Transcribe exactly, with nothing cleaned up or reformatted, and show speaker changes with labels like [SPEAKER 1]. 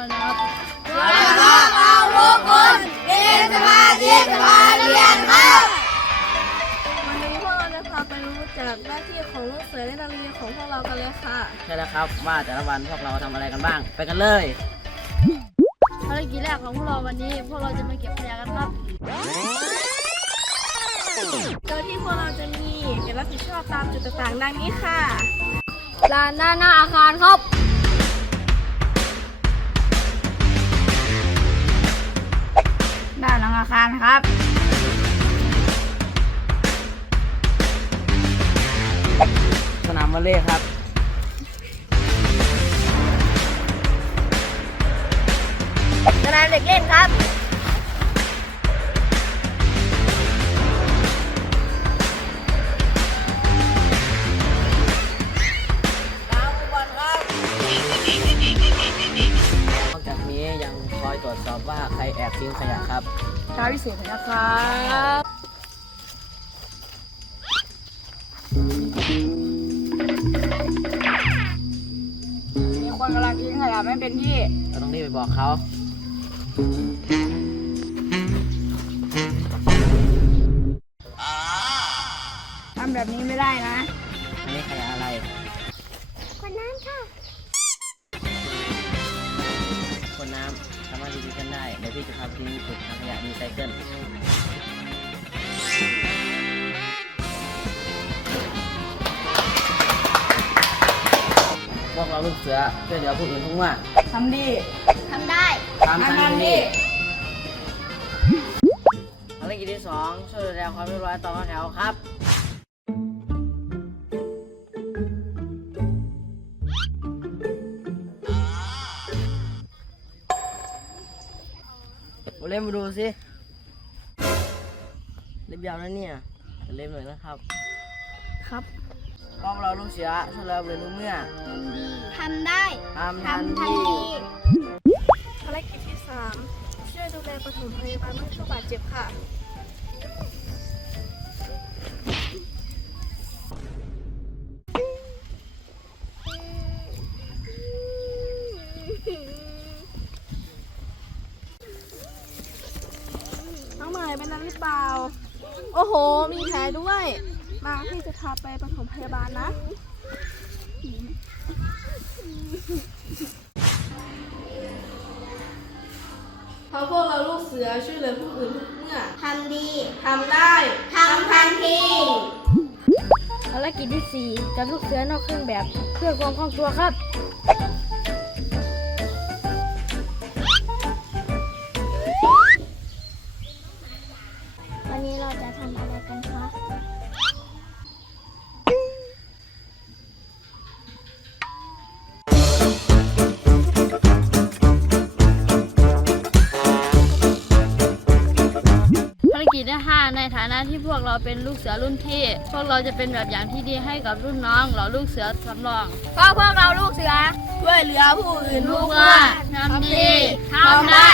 [SPEAKER 1] นะครับ
[SPEAKER 2] เราเราทุกคนเป็นสมาชิกสภาเรียนครับ
[SPEAKER 1] วันนี้พวกเราจะพาไปรู้จักหน้าที่ของลูกเสือในโรงเรียนของพวกเรากันเลยค่ะ
[SPEAKER 3] ใช่แล้วครับว่าแต่ละวันพวกเราทำอะไรกันบ้างไปกันเลย
[SPEAKER 1] ภารกิจแรกของพวกเราวันนี้พวกเราจะมาเก็บขยะกันครับโดยที่พวกเราจะมีเก็บรับผิดชอบตามจุดต่างๆดังนี้ค่ะลานด้านหน้าอาคารครับด้านหลังอาคารครับ
[SPEAKER 3] สนามวอลเลย์ครับ
[SPEAKER 1] สนามเด็กเล่นครับ
[SPEAKER 3] นอกจากนี้ยังคอยตรวจสอบว่าใครแอบทิ้งขยะครับ
[SPEAKER 1] การพิสูจน์นะครับมีคนกำลังทิ้งขยะไม่เป็นที่
[SPEAKER 3] เราต้องรีบไปบอกเขา
[SPEAKER 1] ทำแบบนี้ไม่ได้นะ
[SPEAKER 3] อันนี้ขยะอะไร
[SPEAKER 1] คนน้ำค่ะ
[SPEAKER 3] คนน้ำสามารถรีวิวกันได้เดี๋ยวพี่จะพาไปที่จุดทางขยะรีไซเคิลพวกเราลูกเสือช่วยเหลือผู้อื่นทุกเมื่อ
[SPEAKER 1] ทำดี
[SPEAKER 2] ทำได้
[SPEAKER 3] ทำทันทีภารกิจที่สองช่วยดูแลความเรียบร้อยตอนเข้าแถวครับมาเล่นมาดูสิเล็บยาวนะเนี่ยเล็บหน่อยนะครับ
[SPEAKER 1] ครับ
[SPEAKER 3] พวกเราลูกเสือช่วยเหลือผู้อื่นทุกเมื่อ
[SPEAKER 2] ทำได้
[SPEAKER 3] ทำทันที
[SPEAKER 1] ภารกิจที่สามช่วยดูแลปฐมพยาบาลเมื่อผู้บาดเจ็บค่ะน้องใหม่เป็นนั้นหรือเปล่าโอ้โหมีแผลด้วยมาพี่จะพาไปปฐมพยาบาลนะเพราะพวกเราลูกเสือช่วยเหลือผู้อื่นทุกเมื่อ
[SPEAKER 2] ทำดี
[SPEAKER 1] ทำได้
[SPEAKER 2] ทำทันที
[SPEAKER 1] ภารกิจที่สี่จับลูกเสือนอกเครื่องแบบเพื่อความคล่องตัวครับ
[SPEAKER 2] วันนี้เราจะทำอะไรกันคะ
[SPEAKER 1] ภารกิจที่ห้าในฐานะที่พวกเราเป็นลูกเสือรุ่นพี่พวกเราจะเป็นแบบอย่างที่ดีให้กับรุ่นน้องเหล่าลูกเสือสำรอง
[SPEAKER 2] เพราะพวกเราลูกเสือ
[SPEAKER 1] ช่วยเหลือผู้อื่น
[SPEAKER 2] ทุกเมื่อทำดีทำได้